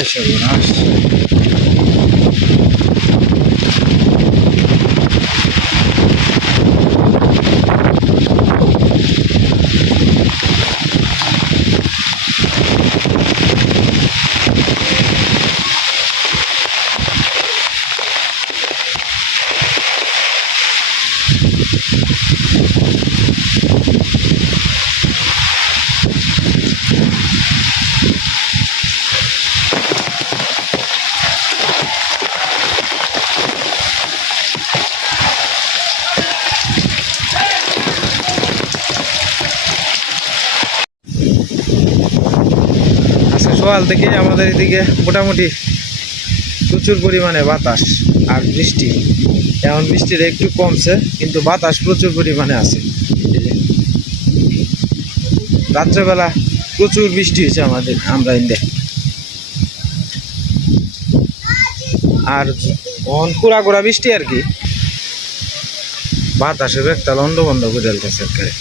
হায় সর্বনাশ আজকে সকাল থেকে আমাদের এদিকে মোটামুটি প্রচুর পরিমাণে বাতাস আর বৃষ্টি। এখন বৃষ্টির একটু কমছে, কিন্তু বাতাস প্রচুর পরিমাণে আছে। রাত্রেবেলা প্রচুর বৃষ্টি হয়েছে আমাদের, আমরা ইন্দে আর অন কুড়া বৃষ্টি আর কি? বাতাসের একটা লন্ড বন্ধ করে একেবারে।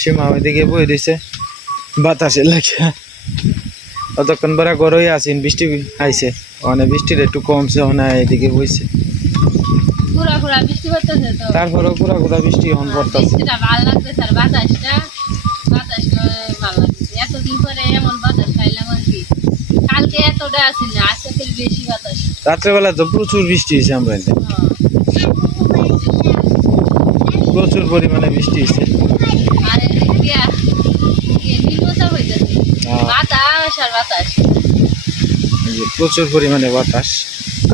সীমা ওইদিকে বই দিছে। বাতাসে লাগে। অতক্ষণ বেড়া গরই আসিন বৃষ্টি আইছে। মানে বৃষ্টির একটু কমছে মানে এদিকে বইছে। পুরা পুরা বৃষ্টি পড়তেছে তো। তারপরেও পুরা পুরা বৃষ্টি হন পড়তেছে। বৃষ্টিটা ভালো লাগতেছে আর বাতাসটা বাতাসটা ভালো লাগতেছে। এতদিন পরে এমন বাতাস খাইলাম কি। কালকে এতটা আসি না আজকে থেকে বাতাস। রাত্রেবেলা তো প্রচুর বৃষ্টি হয়েছে আমরা প্রচুর পরিমাণে বৃষ্টি হয়েছে আর এদিকে নির্মতা হইতেছে হ্যাঁ। আর বাতাস। প্রচুর পরিমাণে বাতাস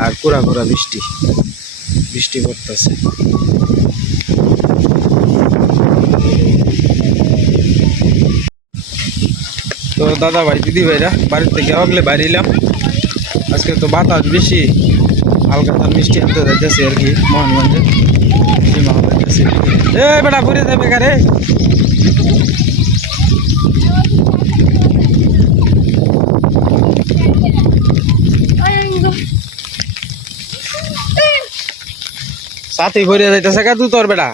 আর কুড়া কুড়া বৃষ্টি। বৃষ্টি পড়তেছে। তো দাদা ভাই, দিদি ভাইরা, বাড়ির থেকে আগলে বাড়িলাম আজকে তো বাতাস বেশি, হালকা তার মিষ্টি আনতে যাইতেছে আর কি, মোহনগঞ্জে। বেটা, ঘুরে যাবে কারে সাথে ভরে যাইতেছে কা তুই তোর বেটা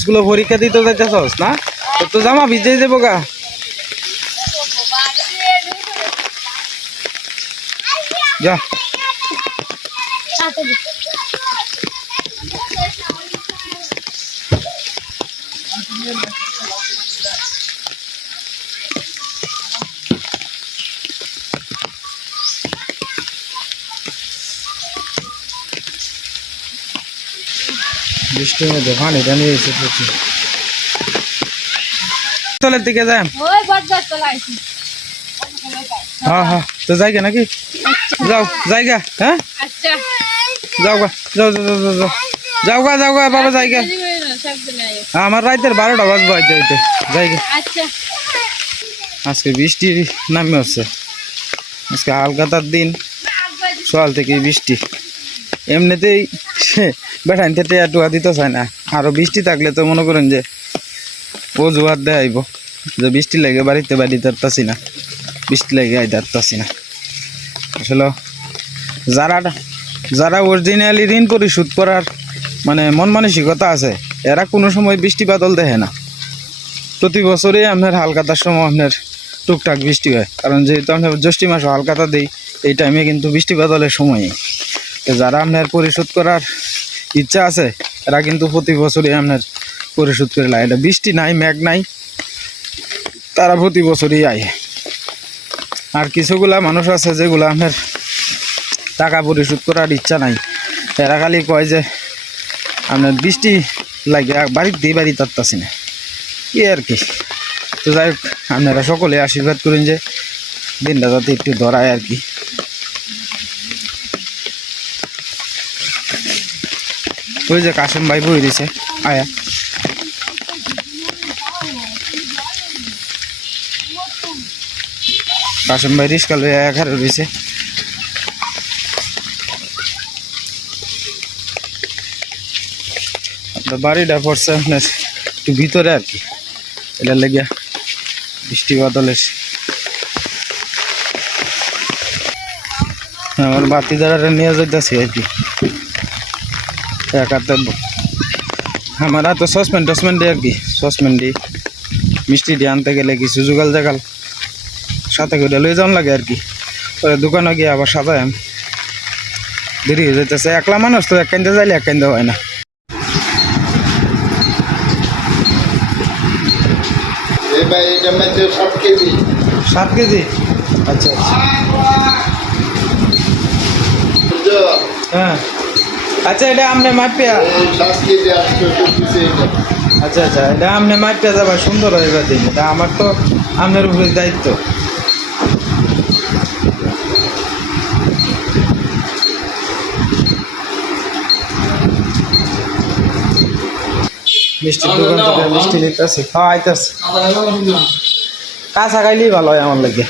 স্কুলে পরীক্ষা দিতে যাইতেছস, না? তোর তো জামা ভিজে যাব গা। যা। বৃষ্টির মধ্যে পানিটা নিয়ে এসে প্রচুর তলের দিকে যাই ওই বজ্জার চলাইছি হ্যাঁ হ্যাঁ তো যাই নাকি? যাও জায়গা হ্যাঁ? আচ্ছা। যাও গা যাও যাও যাও যাও, যাও। যাও গা যাও গা বাবা জায়গা। সব দিন আয়। আমার রাইতের বারোটা বাজবো আইতে আইতে। জায়গা। আচ্ছা। আজকে বৃষ্টি নামে হচ্ছে আজকে হালকাতার দিন। সকাল থেকে বৃষ্টি। এমনিতেই বেটা আনতে টেয়া টুয়া দিতে চায় না। আরও বৃষ্টি থাকলে তো মনে করেন যে অজুহাত দেয় আইব যে বৃষ্টি লাগে বাড়িতে বাড়ি তারতাছি না, বৃষ্টি লাগে আই তারতাছি না। আসলে যারা যারা অরিজিনালি ঋণ পরিশোধ করার মানে মন মানসিকতা আছে, এরা কোনো সময় বৃষ্টি বাদল দেখে না। প্রতি বছরই আপনার হালকাতার সময় আপনার টুকটাক বৃষ্টি হয়। কারণ যেহেতু আমরা জ্যৈষ্ঠী মাসে হালকাতা দিই, এই টাইমে কিন্তু বৃষ্টি বাদলের সময়ই তো যারা আপনার পরিশোধ করার ইচ্ছা আছে, এরা কিন্তু প্রতি বছরই আপনার পরিশোধ করে লাগে এটা বৃষ্টি নাই, মেঘ নাই, তারা প্রতি বছরই আয়। আর কিছুগুলা মানুষ আছে যেগুলো আপনার টাকা পরিশোধ করার ইচ্ছা নাই। এরা খালি কয় যে আপনার বৃষ্টি লাগে বাড়ির দিয়ে বাড়ি তারতাছি না। কি আর কি? তো যাই হোক, আপনারা সকলে আশীর্বাদ করেন যে দিনটা যাতে একটু ধরায় আর কি। ওই যে কাশেম ভাই বই দিছে, আয়া। কাশেম ভাই রিস্কা লইয়া এখানে রয়েছে বাড়িটা পড়ছে আপনার একটু ভিতরে আর কি। এটা লেগে বৃষ্টি বাদলের। আমার বাতি দ্বারা নিয়ে যেতেছি আর কি। আমার তো সসপেন টসপেন দিই আর কি সসপেন দিই। মিষ্টি দিয়ে আনতে গেলে কিছু জোগাল জাগাল সাথে করে লয়ে যাওয়ান লাগে আর কি। পরে দোকানে গিয়ে আবার সাজাই দেরি হয়ে যেতেছে একলা মানুষ তো এক কান্দে যাইলে এক কান্দে হয় না। সাত কেজি? আচ্ছা আচ্ছা। হ্যাঁ। আচ্ছা এটা আপনি মাপিয়া আচ্ছা আচ্ছা এটা আপনি মাপিয়া যাবার সুন্দর হয়ে দিন। এটা আমার তো আপনার উপরে দায়িত্ব। মিষ্টির দোকান থেকে মিষ্টি নিতেছি হ্যাঁ আইতাছি কাঁচা খাইলেই ভালো হয় আমার লাগে।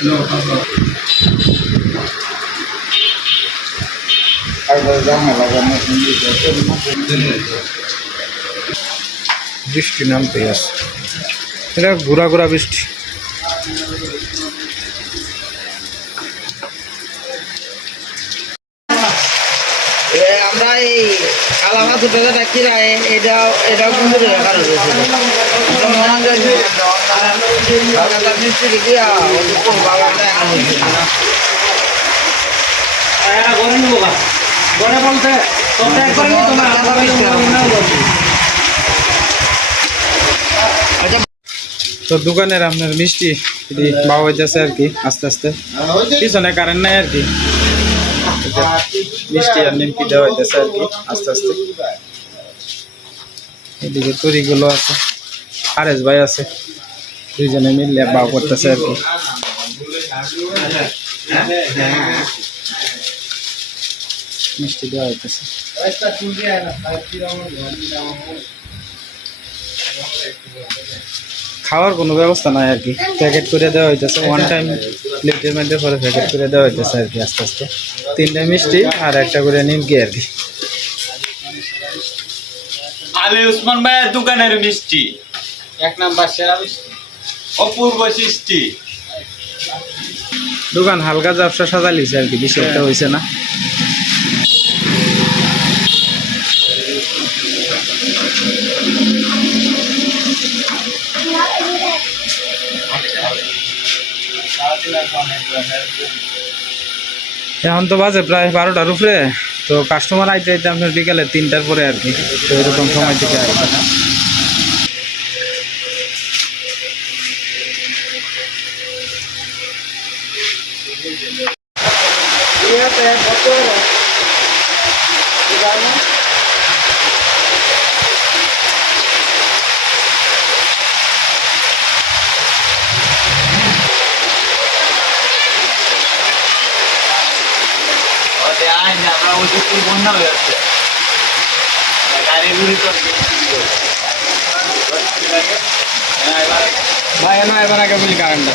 বৃষ্টি নামতে আছে। এটা ঘোরা ঘোরা বৃষ্টি। আমরা এই কালামা দুটো যেটা কিরায় এটা এটাও কিন্তু বাবাটা এমন হয়েছে তো দোকানের আপনার মিষ্টি বাবা হইতেছে আর কি, আস্তে আস্তে। পিছনে কারেন্ট নাই আর কি। মিষ্টি আর নিমকি দেওয়া হইতেছে আর কি, আস্তে আস্তে। এদিকে তরিগুলো আছে আরেস ভাই আছে। দুইজনে মিললে বাউ করতেছে আর কি। মিষ্টি দেওয়া হইতেছে। খাওয়ার কোনো ব্যবস্থা নাই আর কি। প্যাকেট করে দেওয়া হইতেছে ওয়ান টাইম প্লেটের মধ্যে পরে প্যাকেট করে দেওয়া হইতেছে আর কি আস্তে আস্তে। তিনটা মিষ্টি আর একটা করে নিমকি আর কি। আমি উসমান ভাইয়ের দোকানের মিষ্টি। এক নাম্বার সেরা মিষ্টি। অপূর্ব সৃষ্টি দোকান হালকা ব্যবসা সাজালিছে আর কি বেশি একটা হয়েছে না। এখন তো বাজে প্রায় বারোটার উপরে, তো কাস্টমার আইতে আইতে আপনার বিকালে তিনটার পরে আর কি, তো এরকম সময় থেকে আর কি ওতে আইন না, দুপুর বন্যা হয়ে যাচ্ছে ভাই না এবার আগে বলি কারেন্টটা